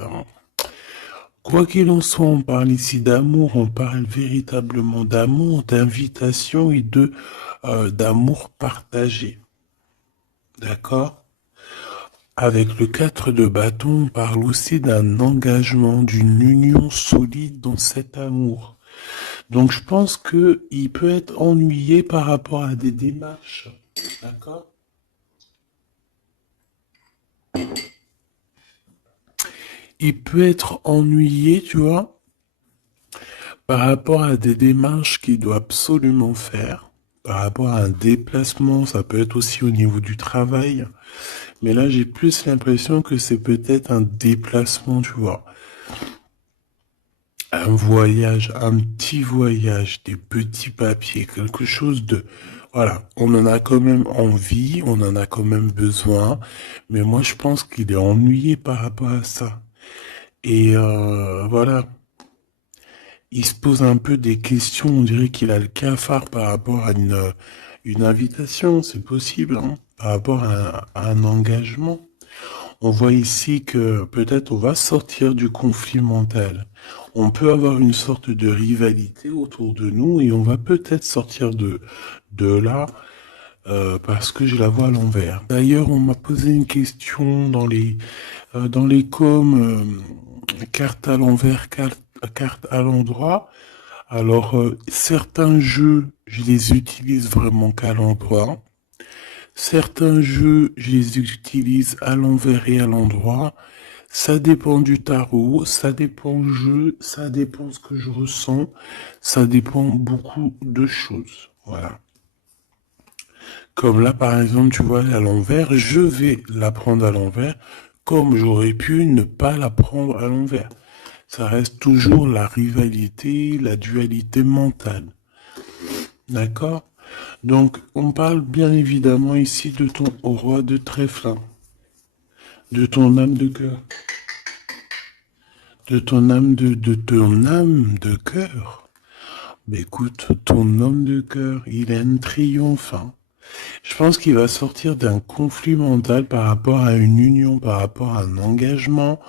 Hein. Quoi qu'il en soit, on parle ici d'amour, on parle véritablement d'amour, d'invitation et de d'amour partagé. D'accord? Avec le 4 de bâton, on parle aussi d'un engagement, d'une union solide dans cet amour. Donc je pense que il peut être ennuyé par rapport à des démarches. D'accord? Il peut être ennuyé, tu vois, par rapport à des démarches qu'il doit absolument faire. Par rapport à un déplacement, ça peut être aussi au niveau du travail. Mais là, j'ai plus l'impression que c'est peut-être un déplacement, tu vois. Un voyage, un petit voyage, des petits papiers, quelque chose de... Voilà, on en a quand même envie, on en a quand même besoin, mais moi je pense qu'il est ennuyé par rapport à ça. Et voilà, il se pose un peu des questions, on dirait qu'il a le cafard par rapport à une invitation, c'est possible, hein, par rapport à un engagement. On voit ici que peut-être on va sortir du conflit mental. On peut avoir une sorte de rivalité autour de nous et on va peut-être sortir de là parce que je la vois à l'envers. D'ailleurs, on m'a posé une question dans les coms, carte à l'envers, carte à l'endroit. Alors, certains jeux, je les utilise vraiment qu'à l'endroit. Certains jeux, je les utilise à l'envers et à l'endroit. Ça dépend du tarot, ça dépend du jeu, ça dépend ce que je ressens, ça dépend beaucoup de choses. Voilà. Comme là, par exemple, tu vois, à l'envers, je vais la prendre à l'envers, comme j'aurais pu ne pas la prendre à l'envers. Ça reste toujours la rivalité, la dualité mentale. D'accord? Donc, on parle bien évidemment ici de ton roi de trèfle, hein, de ton âme de cœur, de ton âme de cœur. Mais écoute, ton homme de cœur, il a un triomphe. Hein. Je pense qu'il va sortir d'un conflit mental par rapport à une union, par rapport à un engagement.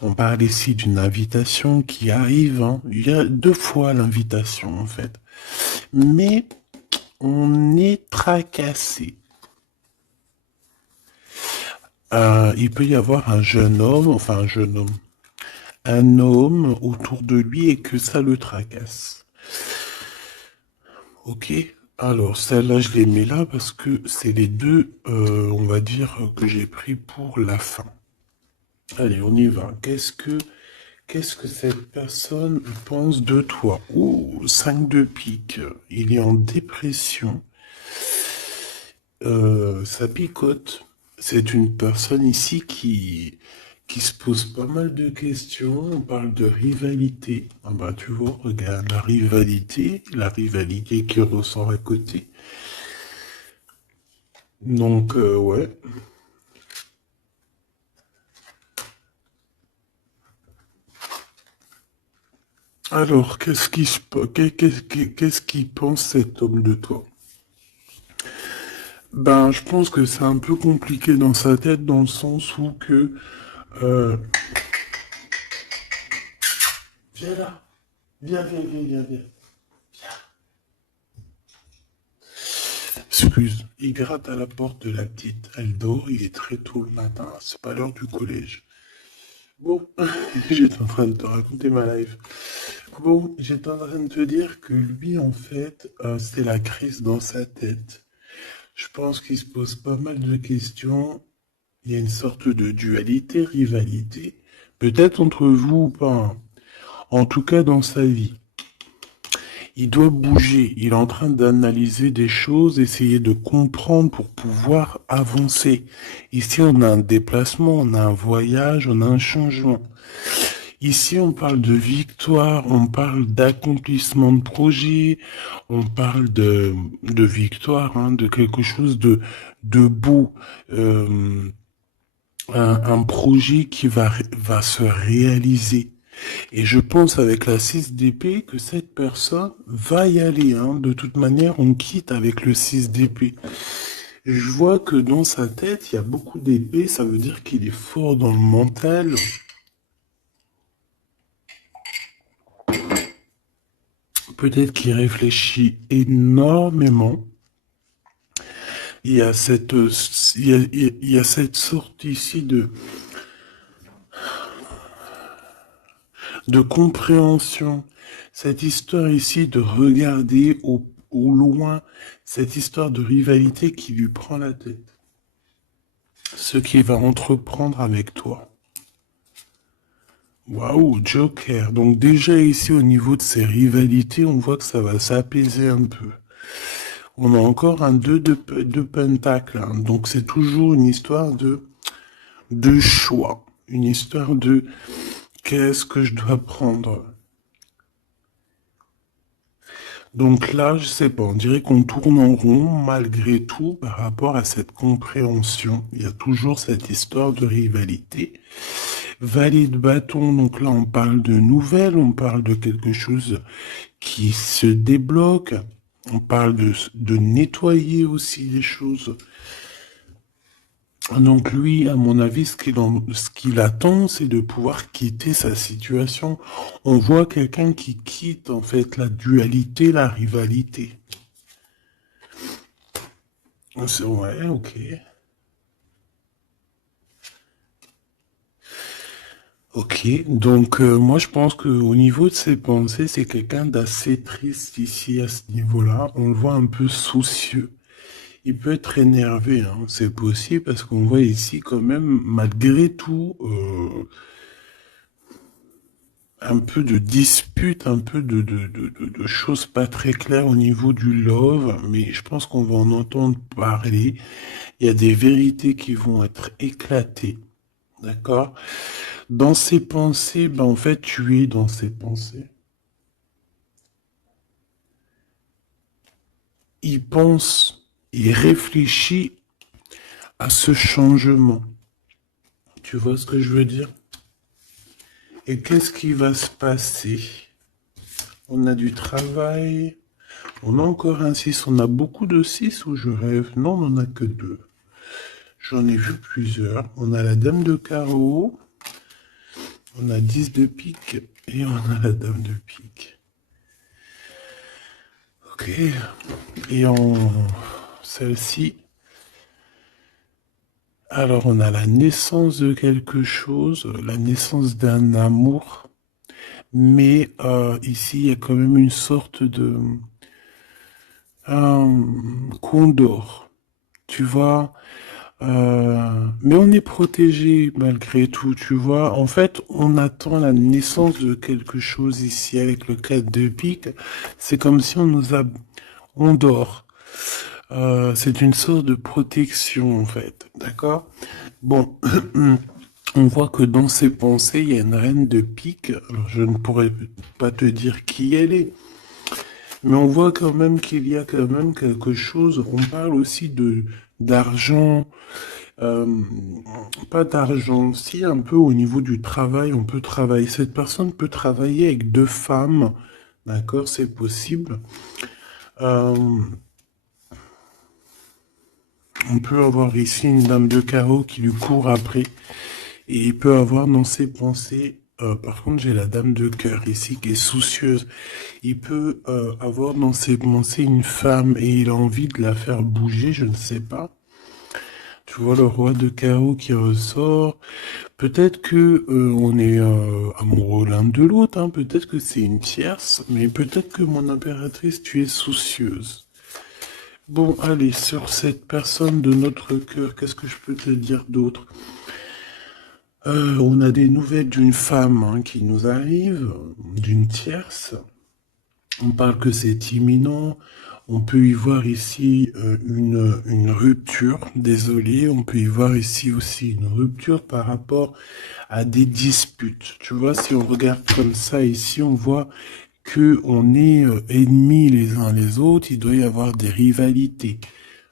On parle ici d'une invitation qui arrive. Hein. Il y a deux fois l'invitation en fait. Mais on est tracassé. Il peut y avoir un jeune homme, enfin un homme autour de lui et que ça le tracasse. Ok, alors celle-là je les mets là parce que c'est les deux, on va dire, que j'ai pris pour la fin. Allez, on y va. Qu'est-ce que cette personne pense de toi? Oh, 5 de pique. Il est en dépression. Ça picote. C'est une personne ici qui se pose pas mal de questions. On parle de rivalité. Ah bah tu vois, regarde la rivalité qui ressort à côté. Donc ouais. Alors, qu'est-ce qu'il pense cet homme de toi? Ben, je pense que c'est un peu compliqué dans sa tête dans le sens où que euh, viens là, viens. Excuse, il gratte à la porte de la petite. Elle dort, il est très tôt le matin, c'est pas l'heure du collège. Bon, j'étais en train de te raconter ma life. Bon, j'étais en train de te dire que lui, en fait, c'est la crise dans sa tête. Je pense qu'il se pose pas mal de questions. Il y a une sorte de dualité, rivalité, peut-être entre vous ou pas. Hein. En tout cas, dans sa vie. Il doit bouger. Il est en train d'analyser des choses, essayer de comprendre pour pouvoir avancer. Ici, on a un déplacement, on a un voyage, on a un changement. Ici, on parle de victoire, on parle d'accomplissement de projet, on parle de victoire, hein, de quelque chose de beau. Un projet qui va se réaliser. Et je pense avec la 6 d'épée que cette personne va y aller. Hein. De toute manière, on quitte avec le 6 d'épée. Je vois que dans sa tête, il y a beaucoup d'épées. Ça veut dire qu'il est fort dans le mental. Peut-être qu'il réfléchit énormément. Il y a cette, il y a cette sorte ici de compréhension. Cette histoire ici de regarder au loin, cette histoire de rivalité qui lui prend la tête. Ce qu'il va entreprendre avec toi. Waouh, Joker. Donc déjà ici au niveau de ces rivalités, on voit que ça va s'apaiser un peu. On a encore un 2 de pentacle, hein. Donc c'est toujours une histoire de choix. Une histoire de qu'est-ce que je dois prendre. Donc là, je sais pas, on dirait qu'on tourne en rond malgré tout par rapport à cette compréhension. Il y a toujours cette histoire de rivalité. Valet de bâton, donc là on parle de nouvelles, on parle de quelque chose qui se débloque, on parle de nettoyer aussi les choses. Donc lui, à mon avis, ce qu'il attend, c'est de pouvoir quitter sa situation. On voit quelqu'un qui quitte en fait la dualité, la rivalité. Ouais, ok. Ok, donc moi je pense qu'au niveau de ses pensées, c'est quelqu'un d'assez triste ici à ce niveau-là. On le voit un peu soucieux. Il peut être énervé, hein, c'est possible parce qu'on voit ici quand même, malgré tout, un peu de dispute, un peu de choses pas très claires au niveau du love, mais je pense qu'on va en entendre parler. Il y a des vérités qui vont être éclatées, d'accord? Dans ses pensées, ben en fait, tu es dans ses pensées. Il pense, il réfléchit à ce changement. Tu vois ce que je veux dire? Et qu'est-ce qui va se passer? On a du travail. On a encore un 6. On a beaucoup de 6 ou je rêve? Non, on n'en a que 2. J'en ai vu plusieurs. On a la dame de carreau. On a 10 de pique. Et on a la dame de pique. Ok. Et en celle-ci. Alors on a la naissance de quelque chose. La naissance d'un amour. Mais ici, il y a quand même une sorte de... condor. Tu vois, mais on est protégé malgré tout, tu vois. En fait, on attend la naissance de quelque chose ici avec le 4 de pique. C'est comme si on dort. C'est une sorte de protection, en fait. D'accord? Bon, on voit que dans ses pensées, il y a une reine de pique. Alors, je ne pourrais pas te dire qui elle est. Mais on voit quand même qu'il y a quand même quelque chose. On parle aussi de d'argent, euh, pas d'argent, si un peu au niveau du travail, on peut travailler. Cette personne peut travailler avec deux femmes, d'accord, c'est possible. Euh, on peut avoir ici une dame de carreau qui lui court après, et il peut avoir dans ses pensées. Par contre, j'ai la dame de cœur ici qui est soucieuse. Il peut avoir dans ses pensées une femme et il a envie de la faire bouger, je ne sais pas. Tu vois le roi de carreau qui ressort. Peut-être que on est amoureux l'un de l'autre, hein. Peut-être que c'est une tierce, mais peut-être que mon impératrice, tu es soucieuse. Bon, allez, sur cette personne de notre cœur, qu'est-ce que je peux te dire d'autre? On a des nouvelles d'une femme hein, qui nous arrive, d'une tierce. On parle que c'est imminent. On peut y voir ici une rupture, désolé. On peut y voir ici aussi une rupture par rapport à des disputes. Tu vois, si on regarde comme ça ici, on voit que on est ennemis les uns les autres. Il doit y avoir des rivalités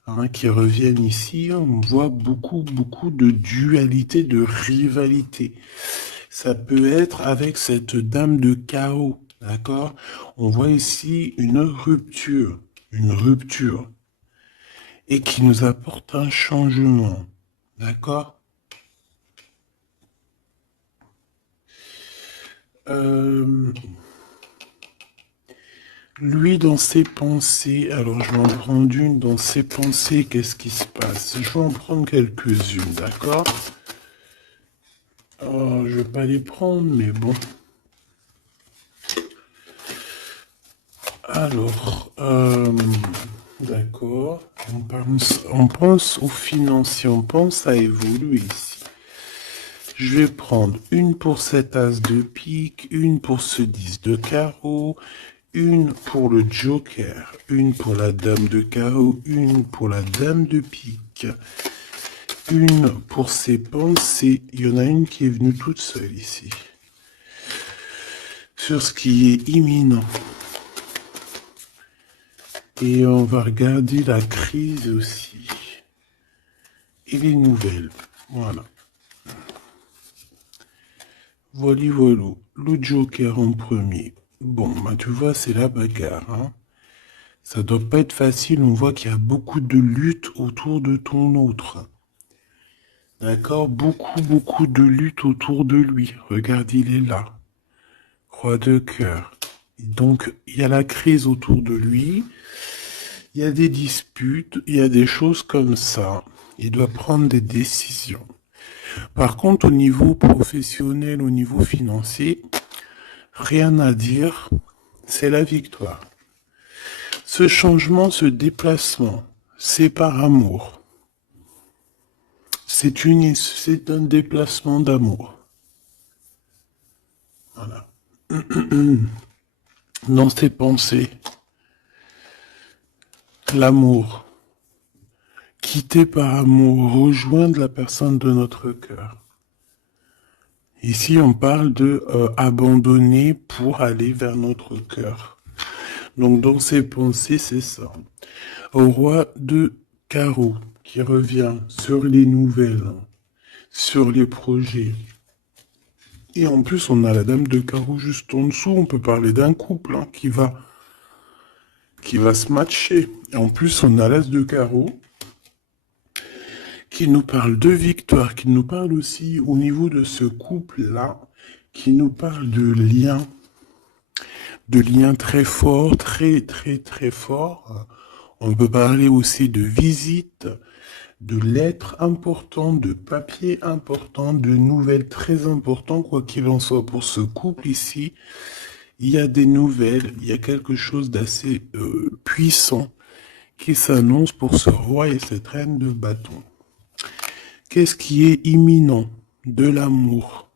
hein, qui reviennent ici. On voit beaucoup de dualité, de rivalité. Ça peut être avec cette dame de chaos, d'accord? On voit ici une rupture, et qui nous apporte un changement, d'accord? Euh, Lui, dans ses pensées, alors je vais en prendre une, dans ses pensées, qu'est-ce qui se passe? Je vais en prendre quelques-unes, d'accord? Oh, je vais pas les prendre, mais bon. Alors, d'accord, on pense aux financiers, on pense à évoluer ici. Je vais prendre une pour cet as de pique, une pour ce 10 de carreau, une pour le joker, une pour la dame de carreau, une pour la dame de pique, une pour ses pensées. Il y en a une qui est venue toute seule ici. Sur ce qui est imminent. Et on va regarder la crise aussi. Et les nouvelles. Voilà. Voilà. Le joker en premier. Bon, bah tu vois, c'est la bagarre. Hein. Ça doit pas être facile. On voit qu'il y a beaucoup de lutte autour de ton autre. D'accord? Beaucoup de lutte autour de lui. Regarde, il est là. Roi de cœur. Donc, il y a la crise autour de lui. Il y a des disputes. Il y a des choses comme ça. Il doit prendre des décisions. Par contre, au niveau professionnel, au niveau financier, rien à dire. C'est la victoire. Ce changement, ce déplacement, c'est par amour. C'est un déplacement d'amour. Voilà. Dans tes pensées, l'amour. Quitter par amour, rejoindre la personne de notre cœur. Ici, on parle de abandonner pour aller vers notre cœur. Donc, dans ses pensées, c'est ça. Au roi de carreau, qui revient sur les nouvelles, sur les projets. Et en plus, on a la dame de carreau juste en dessous. On peut parler d'un couple hein, qui va se matcher. Et en plus, on a l'as de carreau qui nous parle de victoire, qui nous parle aussi au niveau de ce couple-là, qui nous parle de liens très forts, très forts. On peut parler aussi de visites, de lettres importantes, de papiers importants, de nouvelles très importantes, quoi qu'il en soit pour ce couple ici. Il y a des nouvelles, il y a quelque chose d'assez puissant qui s'annonce pour ce roi et cette reine de bâton. Qu'est-ce qui est imminent? De l'amour.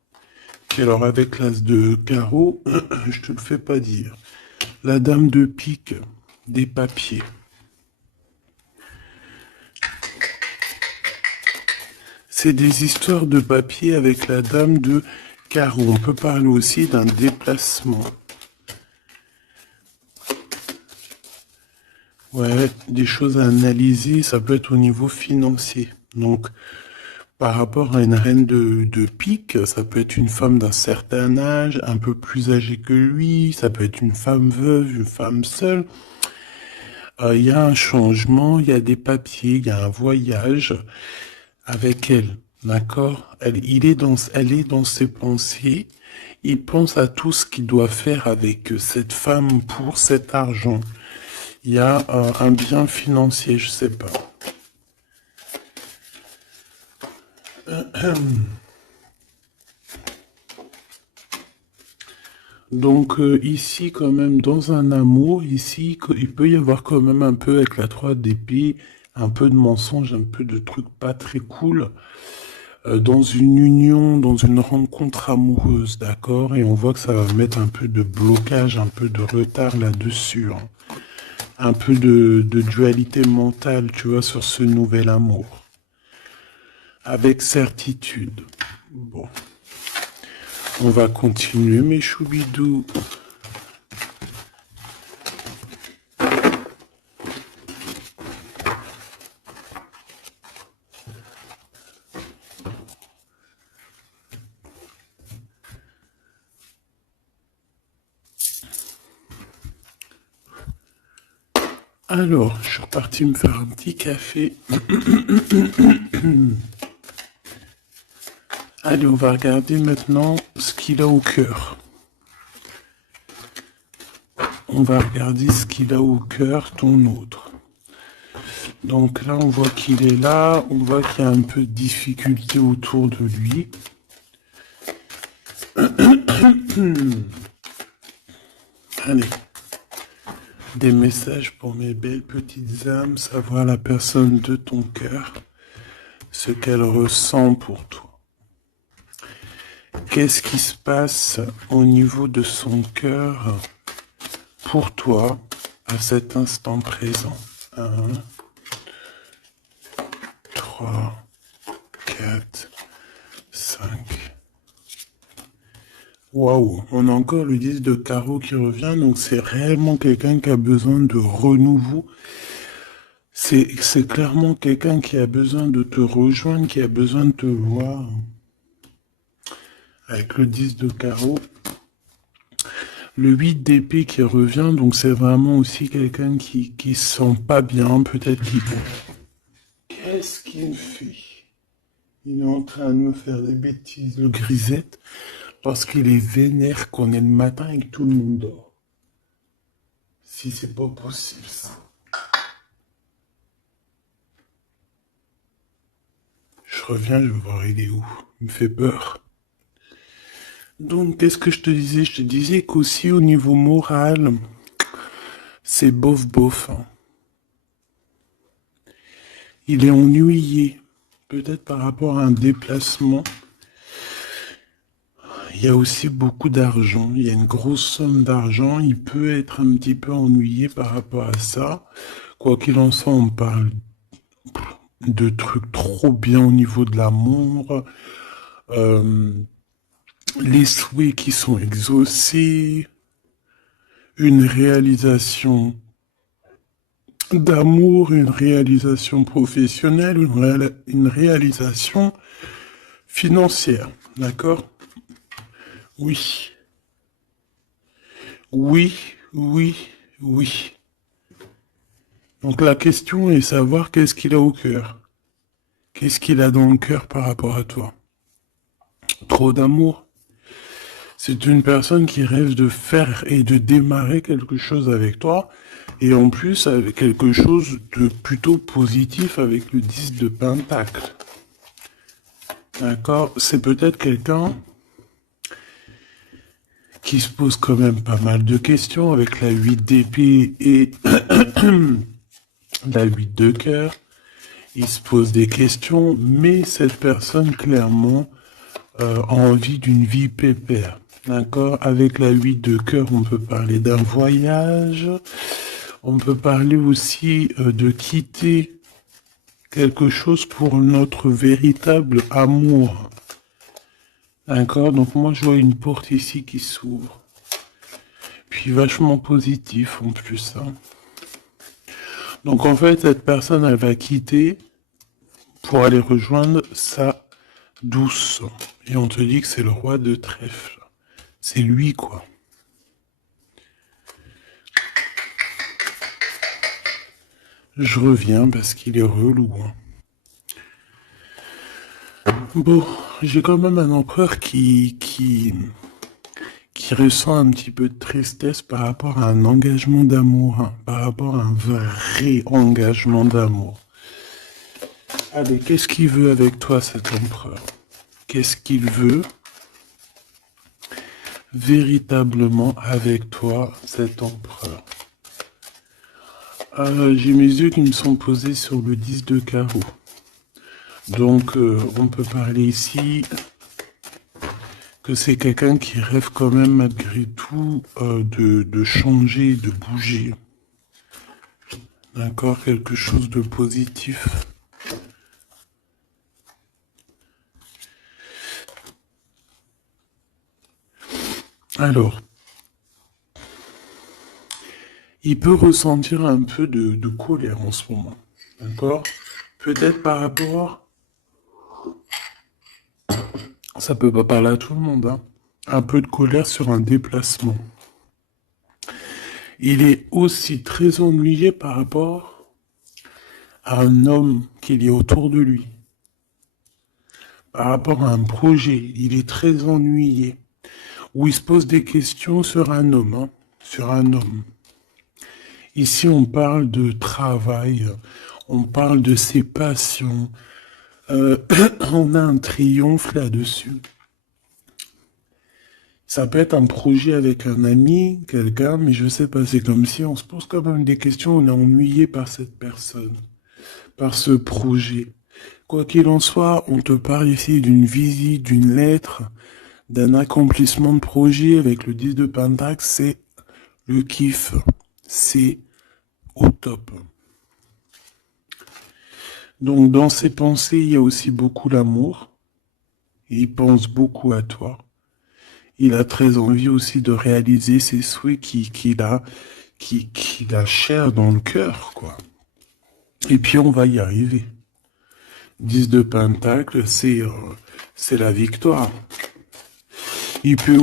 Et alors avec l'as de carreau, je te le fais pas dire. La dame de pique, des papiers. C'est des histoires de papier avec la dame de carreau. On peut parler aussi d'un déplacement. Ouais, des choses à analyser, ça peut être au niveau financier. Donc, par rapport à une reine de pique, ça peut être une femme d'un certain âge, un peu plus âgée que lui, ça peut être une femme veuve, une femme seule. Il y a un changement, il y a des papiers, il y a un voyage avec elle, d'accord? Elle est dans ses pensées, il pense à tout ce qu'il doit faire avec cette femme pour cet argent. Il y a un bien financier, je sais pas. Donc ici quand même dans un amour, ici il peut y avoir quand même un peu avec la 3 d'épée, un peu de mensonge, un peu de trucs pas très cool. Dans une union, dans une rencontre amoureuse, d'accord? Et on voit que ça va mettre un peu de blocage, un peu de retard là-dessus. Hein. Un peu de dualité mentale, tu vois, sur ce nouvel amour. Avec certitude. Bon. On va continuer, mes choubidous. Alors, je suis reparti me faire un petit café. Allez, on va regarder maintenant ce qu'il a au cœur. On va regarder ce qu'il a au cœur, ton autre. Donc là, on voit qu'il est là, on voit qu'il y a un peu de difficulté autour de lui. Allez, des messages pour mes belles petites âmes, savoir la personne de ton cœur, ce qu'elle ressent pour toi. Qu'est-ce qui se passe au niveau de son cœur pour toi à cet instant présent? 1, 3, 4, 5. Waouh, on a encore le 10 de carreau qui revient, donc c'est réellement quelqu'un qui a besoin de renouveau. C'est clairement quelqu'un qui a besoin de te rejoindre, qui a besoin de te voir. Avec le 10 de carreau. Le 8 d'épée qui revient, donc c'est vraiment aussi quelqu'un qui se sent pas bien, peut-être qu'il... Qu'est-ce qu'il me fait? Il est en train de me faire des bêtises, le grisette, parce qu'il est vénère qu'on est le matin et que tout le monde dort. Si c'est pas possible, ça. Je reviens, je vais voir il est où. Il me fait peur. Donc, qu'est-ce que je te disais? Je te disais qu'aussi au niveau moral, c'est bof. Hein. Il est ennuyé, peut-être par rapport à un déplacement. Il y a aussi beaucoup d'argent, il y a une grosse somme d'argent, il peut être un petit peu ennuyé par rapport à ça. Quoi qu'il en soit, on parle de trucs trop bien au niveau de l'amour, les souhaits qui sont exaucés, une réalisation d'amour, une réalisation professionnelle, une réalisation financière, d'accord? Oui, oui. Donc la question est savoir qu'est-ce qu'il a au cœur. Qu'est-ce qu'il a dans le cœur par rapport à toi? Trop d'amour. C'est une personne qui rêve de faire et de démarrer quelque chose avec toi. Et en plus, avec quelque chose de plutôt positif avec le 10 de Pentacle. D'accord? C'est peut-être quelqu'un qui se pose quand même pas mal de questions avec la 8 d'épée et la 8 de cœur. Il se pose des questions, mais cette personne, clairement, a envie d'une vie pépère. D'accord? Avec la 8 de cœur, on peut parler d'un voyage. On peut parler aussi de quitter quelque chose pour notre véritable amour. D'accord? Donc moi, je vois une porte ici qui s'ouvre. Puis vachement positif en plus. Hein. Donc en fait, cette personne, elle va quitter pour aller rejoindre sa douce. Et on te dit que c'est le roi de trèfle. C'est lui, quoi. Je reviens parce qu'il est relou. Hein. Bon, j'ai quand même un empereur qui ressent un petit peu de tristesse par rapport à un engagement d'amour, hein, par rapport à un vrai engagement d'amour. Allez, qu'est-ce qu'il veut avec toi, cet empereur? Qu'est-ce qu'il veut véritablement avec toi, cet empereur? J'ai mes yeux qui me sont posés sur le 10 de carreau. Donc, on peut parler ici que c'est quelqu'un qui rêve quand même malgré tout de changer, de bouger. D'accord? Quelque chose de positif. Alors, il peut ressentir un peu de colère en ce moment. D'accord? Peut-être par rapport... Ça peut pas parler à tout le monde, hein. Un peu de colère sur un déplacement. Il est aussi très ennuyé par rapport à un homme qu'il y a autour de lui. Par rapport à un projet, il est très ennuyé. Où il se pose des questions sur un homme, hein, sur un homme. Ici, on parle de travail, on parle de ses passions. On a un triomphe là-dessus. Ça peut être un projet avec un ami, quelqu'un, mais je sais pas, c'est comme si on se pose quand même des questions, on est ennuyé par cette personne, par ce projet. Quoi qu'il en soit, on te parle ici d'une visite, d'une lettre, d'un accomplissement de projet avec le 10 de Pentacle, c'est le kiff. C'est au top. Donc dans ses pensées, il y a aussi beaucoup l'amour. Il pense beaucoup à toi. Il a très envie aussi de réaliser ses souhaits qu'il a cher dans le cœur, quoi. Et puis on va y arriver. 10 de Pentacle, c'est la victoire. Il peut...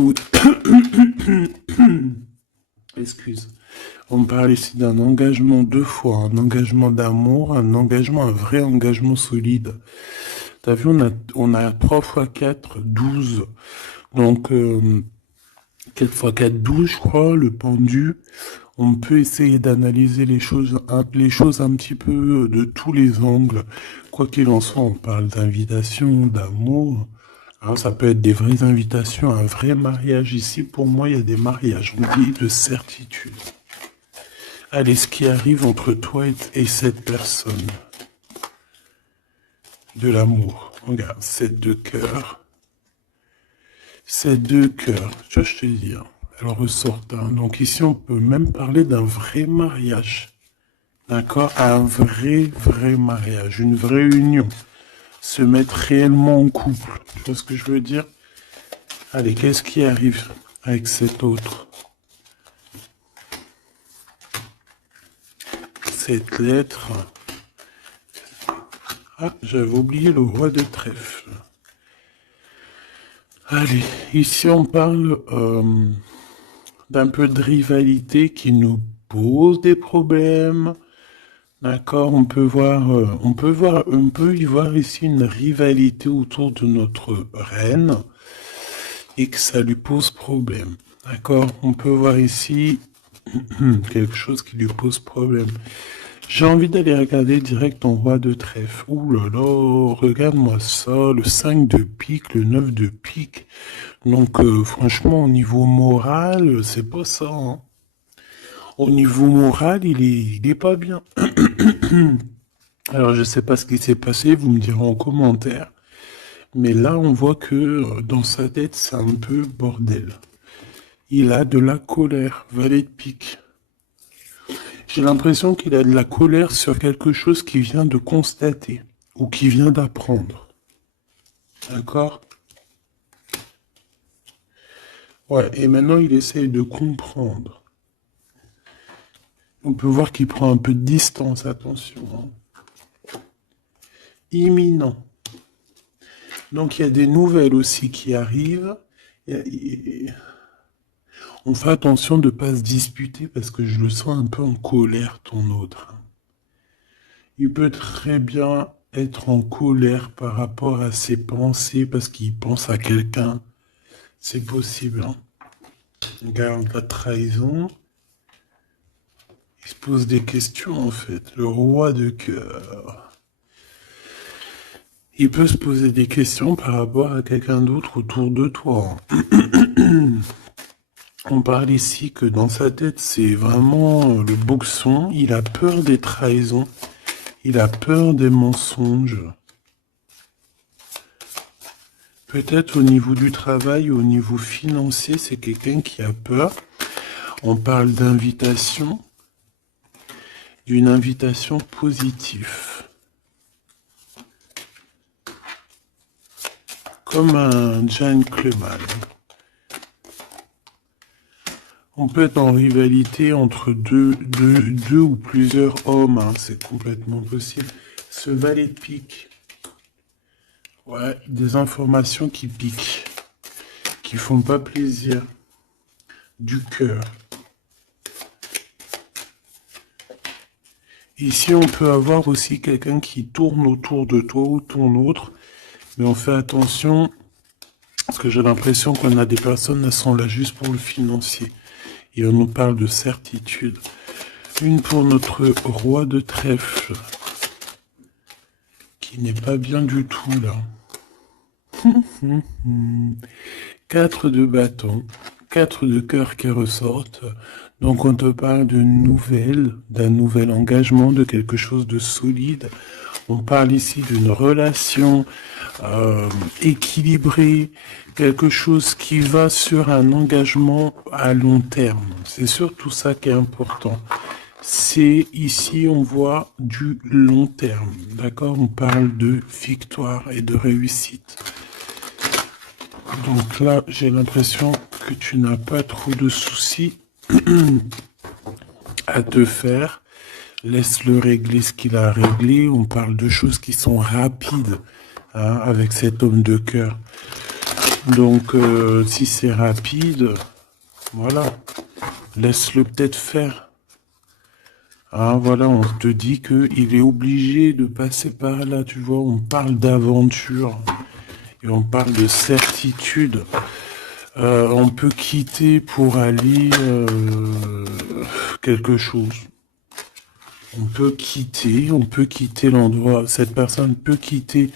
Excuse. On parle ici d'un engagement deux fois, un engagement d'amour, un engagement, un vrai engagement solide. T'as vu, on a 3 x 4, 12. Donc, 4 x 4, 12, je crois, le pendu. On peut essayer d'analyser les choses un petit peu de tous les angles. Quoi qu'il en soit, on parle d'invitation, d'amour. Alors, ça peut être des vraies invitations, un vrai mariage. Ici, pour moi, il y a des mariages. On dit de certitude. Allez, ce qui arrive entre toi et cette personne. De l'amour. Regarde, 7 de cœur. 7 de cœur. Tu vois, je te dis. Elle ressort. Donc ici, on peut même parler d'un vrai mariage. D'accord? Un vrai mariage. Une vraie union. Se mettre réellement en couple. Tu vois ce que je veux dire? Allez, qu'est-ce qui arrive avec cet autre? Cette lettre. Ah, j'avais oublié le roi de trèfle. Allez, ici on parle d'un peu de rivalité qui nous pose des problèmes. D'accord, on peut y voir ici une rivalité autour de notre reine et que ça lui pose problème. D'accord, on peut voir ici quelque chose qui lui pose problème. J'ai envie d'aller regarder direct ton roi de trèfle. Ouh là là, regarde-moi ça, le 5 de pique, le 9 de pique. Donc franchement, au niveau moral, c'est pas ça. Hein. Au niveau moral, il est pas bien. Alors je sais pas ce qui s'est passé, vous me direz en commentaire. Mais là, on voit que dans sa tête, c'est un peu bordel. Il a de la colère, valet de pique. J'ai l'impression qu'il a de la colère sur quelque chose qu'il vient de constater ou qu'il vient d'apprendre. D'accord? Ouais, et maintenant il essaye de comprendre. On peut voir qu'il prend un peu de distance, attention. Hein. Imminent. Donc il y a des nouvelles aussi qui arrivent. On fait attention de ne pas se disputer parce que je le sens un peu en colère, ton autre. Il peut très bien être en colère par rapport à ses pensées parce qu'il pense à quelqu'un. C'est possible. Hein. Regarde la trahison. Il se pose des questions en fait. Le roi de cœur. Il peut se poser des questions par rapport à quelqu'un d'autre autour de toi. On parle ici que dans sa tête, c'est vraiment le boxon. Il a peur des trahisons. Il a peur des mensonges. Peut-être au niveau du travail, au niveau financier, c'est quelqu'un qui a peur. On parle d'invitation, d'une invitation positive. Comme un gentleman. On peut être en rivalité entre deux ou plusieurs hommes, hein, c'est complètement possible. Ce valet de pique. Ouais, des informations qui piquent, qui font pas plaisir. Du cœur. Ici, on peut avoir aussi quelqu'un qui tourne autour de toi ou ton autre, mais on fait attention, parce que j'ai l'impression qu'on a des personnes qui sont là juste pour le financier. Et on nous parle de certitude. Une pour notre roi de trèfle, qui n'est pas bien du tout là. 4 de bâton, 4 de cœur qui ressortent. Donc on te parle d'un nouvel engagement, de quelque chose de solide. On parle ici d'une relation équilibrée, quelque chose qui va sur un engagement à long terme. C'est surtout ça qui est important. C'est ici, on voit du long terme, d'accord? On parle de victoire et de réussite. Donc là, j'ai l'impression que tu n'as pas trop de soucis à te faire. Laisse-le régler ce qu'il a réglé. On parle de choses qui sont rapides hein, avec cet homme de cœur. Donc, si c'est rapide, voilà, laisse-le peut-être faire. Hein, voilà, on te dit qu'il est obligé de passer par là, tu vois. On parle d'aventure et on parle de certitude. On peut quitter pour aller quelque chose. On peut quitter l'endroit. Cette personne peut quitter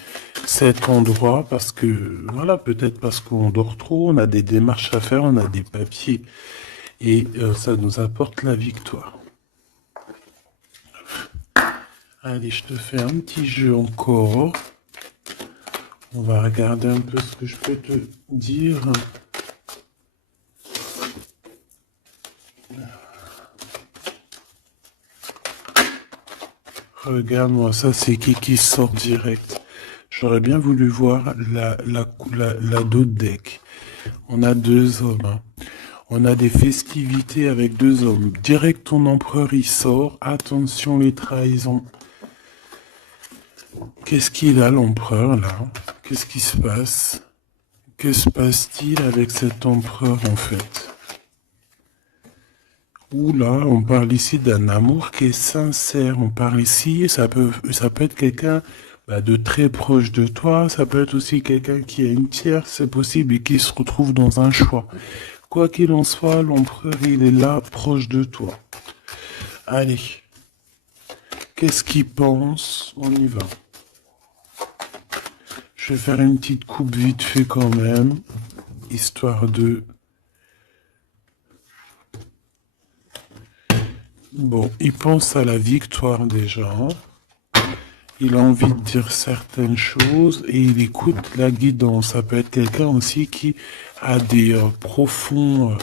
cet endroit parce que, voilà, peut-être parce qu'on dort trop, on a des démarches à faire, on a des papiers et ça nous apporte la victoire. Allez, je te fais un petit jeu encore. On va regarder un peu ce que je peux te dire. Regarde-moi, ça c'est qui sort direct. J'aurais bien voulu voir la dos de deck. On a 2 hommes. Hein. On a des festivités avec 2 hommes. Direct ton empereur il sort. Attention les trahisons. Qu'est-ce qu'il a l'empereur là? Qu'est-ce qui se passe? Que se passe-t-il avec cet empereur en fait? Oula, on parle ici d'un amour qui est sincère. On parle ici, ça peut être quelqu'un de très proche de toi. Ça peut être aussi quelqu'un qui a une tierce, c'est possible, et qui se retrouve dans un choix. Quoi qu'il en soit, l'empereur, il est là, proche de toi. Allez. Qu'est-ce qu'il pense? On y va. Je vais faire une petite coupe vite fait quand même, histoire de... Bon, il pense à la victoire déjà. Il a envie de dire certaines choses et il écoute la guidance. Ça peut être quelqu'un aussi qui a des profondes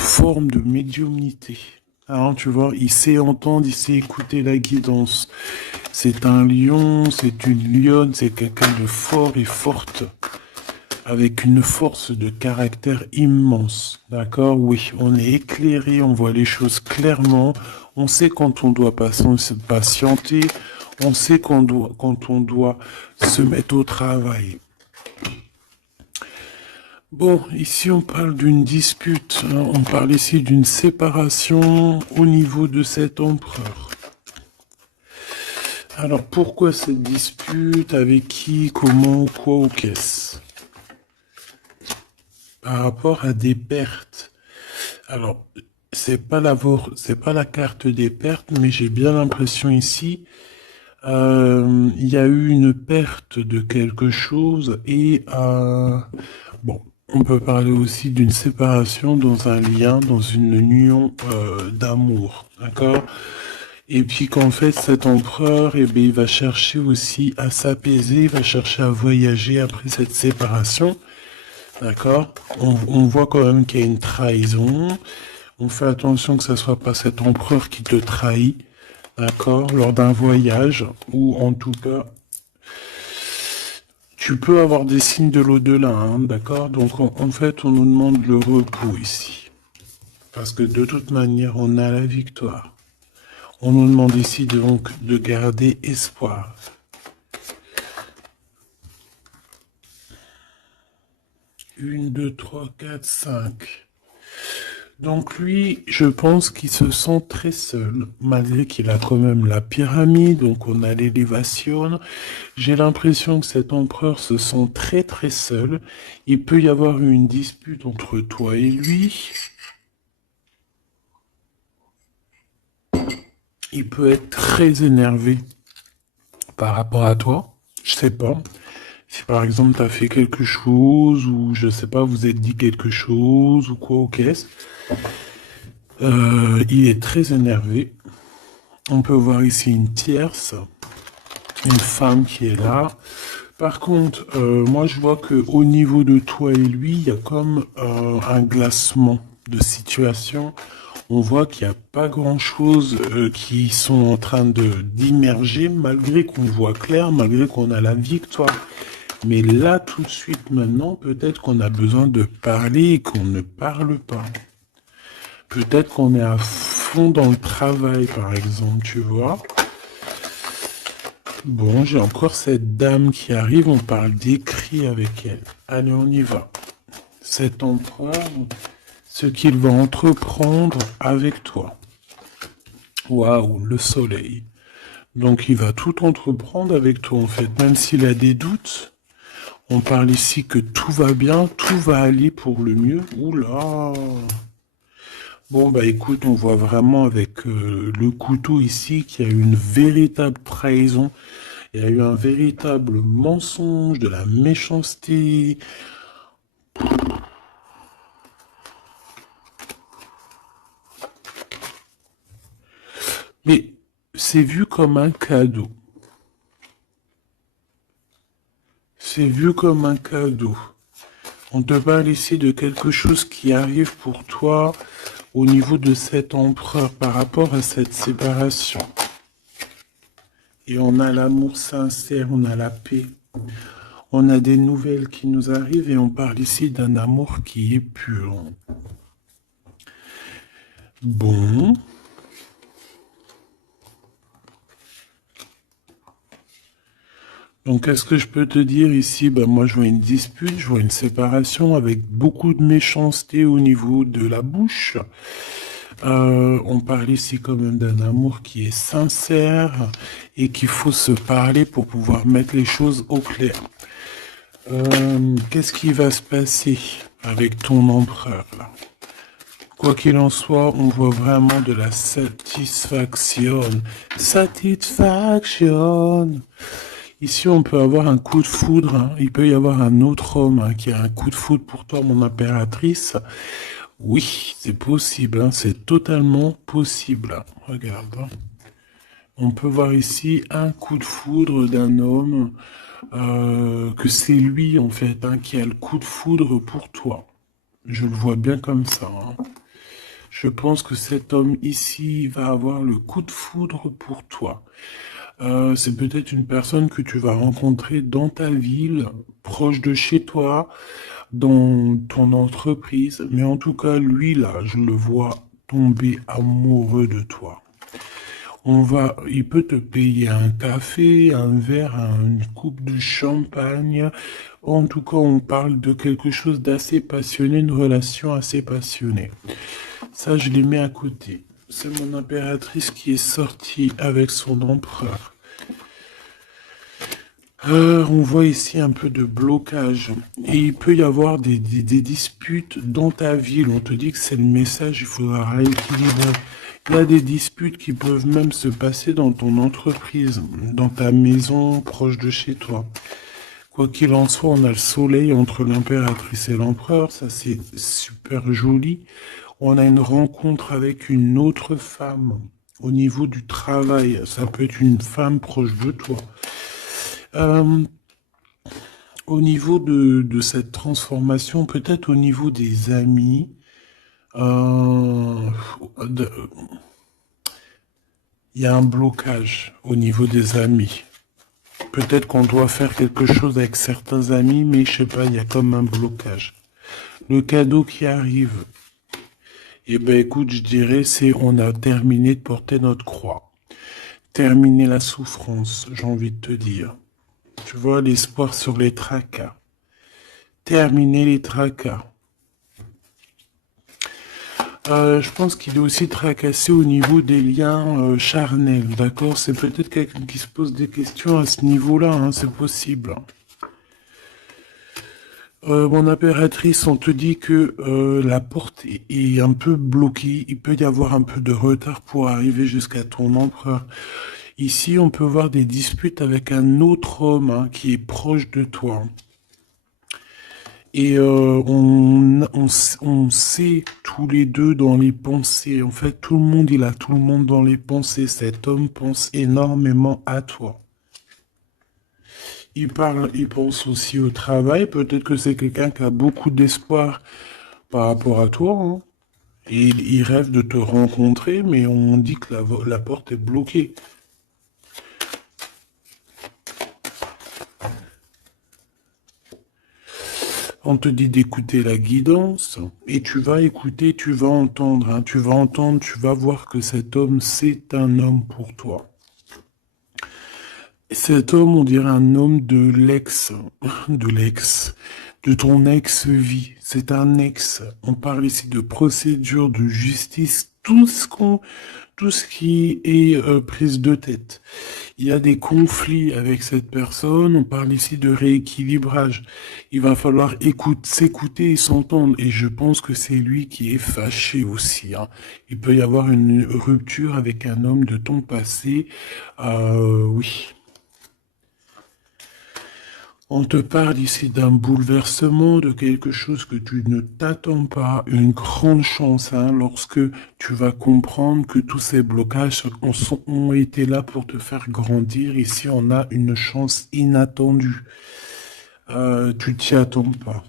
formes de médiumnité. Hein, tu vois, il sait entendre, il sait écouter la guidance. C'est un lion, c'est une lionne, c'est quelqu'un de fort et forte, avec une force de caractère immense. D'accord? Oui, on est éclairé, on voit les choses clairement, on sait quand on doit patienter, on sait quand on doit se mettre au travail. Bon, ici on parle d'une dispute, hein, on parle ici d'une séparation au niveau de cet empereur. Alors pourquoi cette dispute? Avec qui? Comment? Quoi ou qu'est-ce? Par rapport à des pertes. Alors, c'est pas la carte des pertes, mais j'ai bien l'impression ici, il y a eu une perte de quelque chose et bon, on peut parler aussi d'une séparation dans un lien, dans une union d'amour, d'accord? Et puis qu'en fait, cet empereur, eh bien, il va chercher aussi à s'apaiser, il va chercher à voyager après cette séparation. D'accord? On voit quand même qu'il y a une trahison. On fait attention que ce soit pas cet empereur qui te trahit. D'accord? Lors d'un voyage, ou en tout cas, tu peux avoir des signes de l'au-delà, hein, d'accord? Donc en fait, on nous demande le repos ici. Parce que de toute manière, on a la victoire. On nous demande ici donc de garder espoir. Une, deux, trois, quatre, 5. Donc lui, je pense qu'il se sent très seul, malgré qu'il a quand même la pyramide, donc on a l'élévation. J'ai l'impression que cet empereur se sent très seul. Il peut y avoir une dispute entre toi et lui. il peut être très énervé par rapport à toi. Je sais pas. Si par exemple tu as fait quelque chose ou je sais pas, vous êtes dit quelque chose ou quoi au caisse, il est très énervé. On peut voir ici une tierce, une femme qui est là. Par contre, moi je vois que au niveau de toi et lui, il y a comme un glacement de situation. On voit qu'il n'y a pas grand-chose qui sont en train de d'immerger, malgré qu'on voit clair, malgré qu'on a la victoire. Mais là, tout de suite, maintenant, peut-être qu'on a besoin de parler et qu'on ne parle pas. Peut-être qu'on est à fond dans le travail, par exemple, tu vois. Bon, j'ai encore cette dame qui arrive, on parle d'écrit avec elle. Allez, on y va. Cet empereur, ce qu'il va entreprendre avec toi. Waouh, le soleil. Donc, il va tout entreprendre avec toi, en fait. Même s'il a des doutes, on parle ici que tout va bien, tout va aller pour le mieux. Oula! Bon, bah écoute, on voit vraiment avec le couteau ici qu'il y a eu une véritable trahison. Il y a eu un véritable mensonge, de la méchanceté. Mais c'est vu comme un cadeau. C'est vu comme un cadeau. On te parle ici de quelque chose qui arrive pour toi au niveau de cet empereur par rapport à cette séparation. Et on a l'amour sincère, on a la paix. On a des nouvelles qui nous arrivent et on parle ici d'un amour qui est pur. Bon. Donc, qu'est-ce que je peux te dire ici? Ben, moi, je vois une dispute, je vois une séparation avec beaucoup de méchanceté au niveau de la bouche. On parle ici quand même d'un amour qui est sincère et qu'il faut se parler pour pouvoir mettre les choses au clair. Qu'est-ce qui va se passer avec ton empereur là? Quoi qu'il en soit, on voit vraiment de la satisfaction. Satisfaction. Ici, on peut avoir un coup de foudre. Hein. Il peut y avoir un autre homme hein, qui a un coup de foudre pour toi, mon impératrice. Oui, c'est possible. Hein. C'est totalement possible. Regarde. Hein. On peut voir ici un coup de foudre d'un homme, que c'est lui, en fait, hein, qui a le coup de foudre pour toi. Je le vois bien comme ça. Hein. Je pense que cet homme ici va avoir le coup de foudre pour toi. C'est peut-être une personne que tu vas rencontrer dans ta ville, proche de chez toi, dans ton entreprise. Mais en tout cas, lui, là, je le vois tomber amoureux de toi. Il peut te payer un café, un verre, une coupe de champagne. En tout cas, on parle de quelque chose d'assez passionné, une relation assez passionnée. Ça, je les mets à côté. C'est mon impératrice qui est sortie avec son empereur. On voit ici un peu de blocage. Et il peut y avoir des disputes dans ta ville. On te dit que c'est le message, il faudra rééquilibrer. Il y a des disputes qui peuvent même se passer dans ton entreprise, dans ta maison, proche de chez toi. Quoi qu'il en soit, on a le soleil entre l'impératrice et l'empereur. Ça, c'est super joli. On a une rencontre avec une autre femme au niveau du travail. Ça peut être une femme proche de toi. Au niveau de cette transformation, peut-être au niveau des amis, il y a un blocage au niveau des amis. Peut-être qu'on doit faire quelque chose avec certains amis, mais je sais pas, il y a comme un blocage. Le cadeau qui arrive, eh ben écoute, je dirais, c'est on a terminé de porter notre croix. Terminer la souffrance, j'ai envie de te dire. Tu vois, l'espoir sur les tracas. Terminer les tracas. Je pense qu'il est aussi tracassé au niveau des liens charnels, d'accord? C'est peut-être quelqu'un qui se pose des questions à ce niveau-là, hein, c'est possible. Mon impératrice, on te dit que la porte est un peu bloquée. Il peut y avoir un peu de retard pour arriver jusqu'à ton empereur. Ici, on peut voir des disputes avec un autre homme hein, qui est proche de toi. Et on sait tous les deux dans les pensées. En fait, tout le monde, il a tout le monde dans les pensées. Cet homme pense énormément à toi. Il pense aussi au travail. Peut-être que c'est quelqu'un qui a beaucoup d'espoir par rapport à toi. Hein. Et il rêve de te rencontrer, mais on dit que la porte est bloquée. On te dit d'écouter la guidance, et tu vas écouter, tu vas entendre, hein, tu vas entendre, tu vas voir que cet homme, c'est un homme pour toi. Cet homme, on dirait un homme de ton ex-vie. C'est un ex. On parle ici de procédure, de justice, tout ce qui est prise de tête. Il y a des conflits avec cette personne. On parle ici de rééquilibrage. Il va falloir s'écouter et s'entendre. Et je pense que c'est lui qui est fâché aussi. Hein. Il peut y avoir une rupture avec un homme de ton passé. Oui. On te parle ici d'un bouleversement, de quelque chose que tu ne t'attends pas, une grande chance, hein, lorsque tu vas comprendre que tous ces blocages ont été là pour te faire grandir. Ici, on a une chance inattendue. Tu t'y attends pas.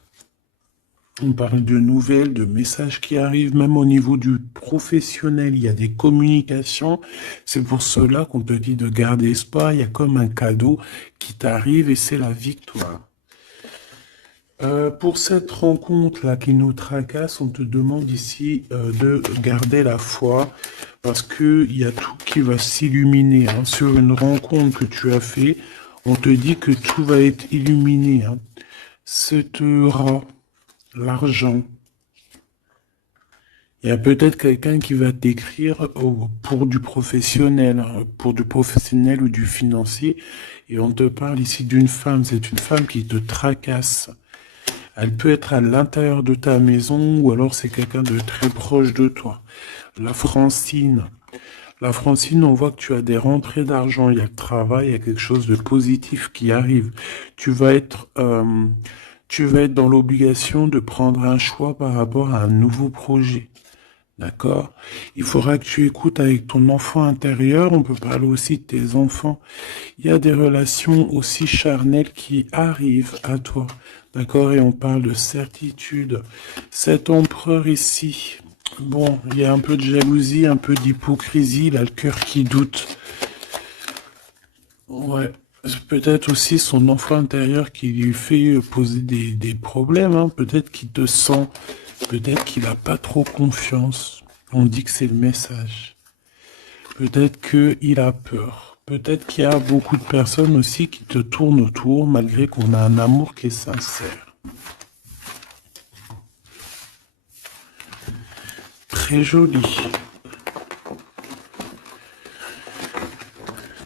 On parle de nouvelles, de messages qui arrivent, même au niveau du professionnel. Il y a des communications. C'est pour cela qu'on te dit de garder espoir. Il y a comme un cadeau qui t'arrive et c'est la victoire. Pour cette rencontre-là qui nous tracasse, on te demande ici de garder la foi parce qu'il y a tout qui va s'illuminer. Hein. Sur une rencontre que tu as fait, on te dit que tout va être illuminé. Hein. Cet rat, l'argent. Il y a peut-être quelqu'un qui va t'écrire pour du professionnel, hein, pour du professionnel ou du financier. Et on te parle ici d'une femme. C'est une femme qui te tracasse. Elle peut être à l'intérieur de ta maison ou alors c'est quelqu'un de très proche de toi. La Francine. La Francine, on voit que tu as des rentrées d'argent, il y a le travail, il y a quelque chose de positif qui arrive. Tu vas être dans l'obligation de prendre un choix par rapport à un nouveau projet. D'accord? Il faudra que tu écoutes avec ton enfant intérieur. On peut parler aussi de tes enfants. Il y a des relations aussi charnelles qui arrivent à toi. D'accord? Et on parle de certitude. Cet empereur ici, bon, il y a un peu de jalousie, un peu d'hypocrisie. Il a le cœur qui doute. Ouais. Peut-être aussi son enfant intérieur qui lui fait poser des problèmes. Hein. Peut-être qu'il te sent. Peut-être qu'il n'a pas trop confiance. On dit que c'est le message. Peut-être qu'il a peur. Peut-être qu'il y a beaucoup de personnes aussi qui te tournent autour malgré qu'on a un amour qui est sincère. Très joli.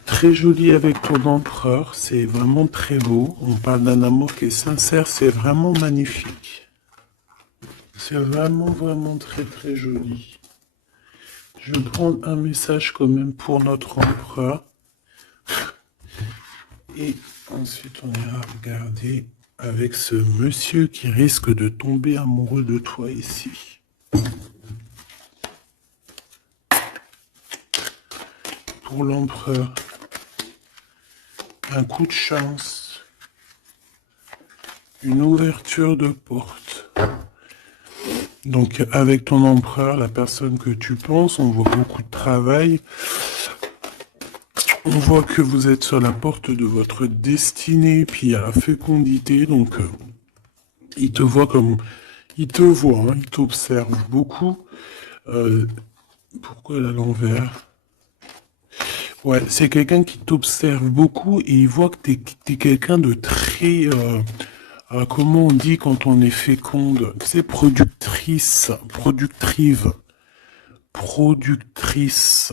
Très joli avec ton empereur. C'est vraiment très beau. On parle d'un amour qui est sincère. C'est vraiment magnifique. C'est vraiment, vraiment très, très joli. Je vais prendre un message quand même pour notre empereur. Et ensuite, on ira regarder avec ce monsieur qui risque de tomber amoureux de toi ici. Pour l'empereur, un coup de chance, une ouverture de porte. Donc avec ton empereur, la personne que tu penses, on voit beaucoup de travail. On voit que vous êtes sur la porte de votre destinée, puis il y a la fécondité, donc il te voit comme... Il te voit, hein, il t'observe beaucoup. Pourquoi elle est à l'envers? Ouais, c'est quelqu'un qui t'observe beaucoup et il voit que t'es quelqu'un de très... comment on dit quand on est féconde? C'est productrice, productrive, productrice.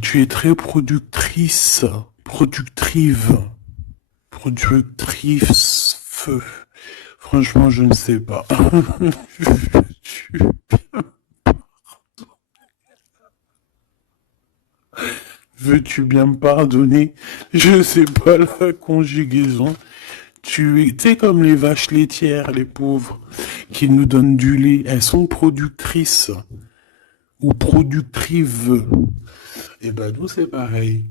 Tu es très productrice, productrive, productrice feu. Franchement, je ne sais pas. Veux-tu bien me pardonner? Je sais pas la conjugaison. Tu sais, comme les vaches laitières, les pauvres, qui nous donnent du lait. Elles sont productrices ou productrives. Et ben nous, c'est pareil.